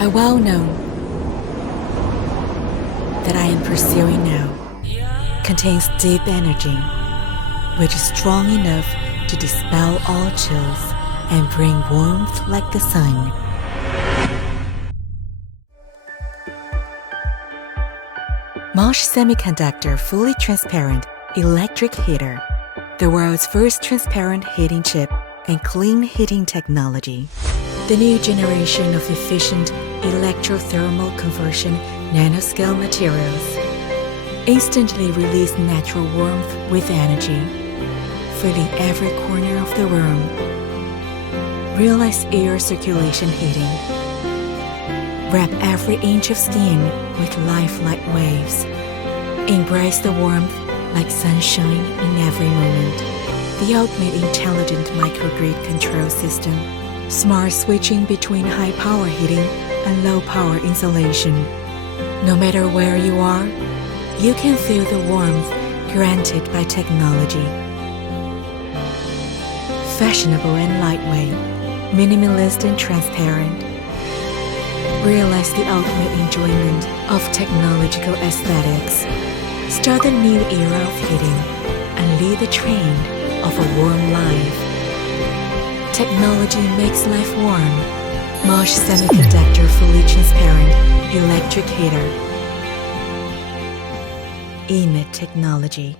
I well know that I am pursuing now contains deep energy, which is strong enough to dispel all chills and bring warmth like the sun. Metal-Oxide-Semiconductor fully transparent electric heater, the world's first transparent heating chip and clean heating technology. The new generation of efficient electrothermal conversion nanoscale materials instantly release natural warmth with energy, filling every corner of the room. Realize air circulation heating. Wrap every inch of skin with lifelike waves. Embrace the warmth like sunshine in every moment. The ultimate intelligent microgrid control system. Smart switching between high-power heating and low-power insulation. No matter where you are, you can feel the warmth granted by technology. Fashionable and lightweight, minimalist and transparent. Realize the ultimate enjoyment of technological aesthetics. Start a new era of heating and lead the train of a warm life. Technology makes life warm. Metal-Oxide-Semiconductor fully transparent electric heater. Emit technology.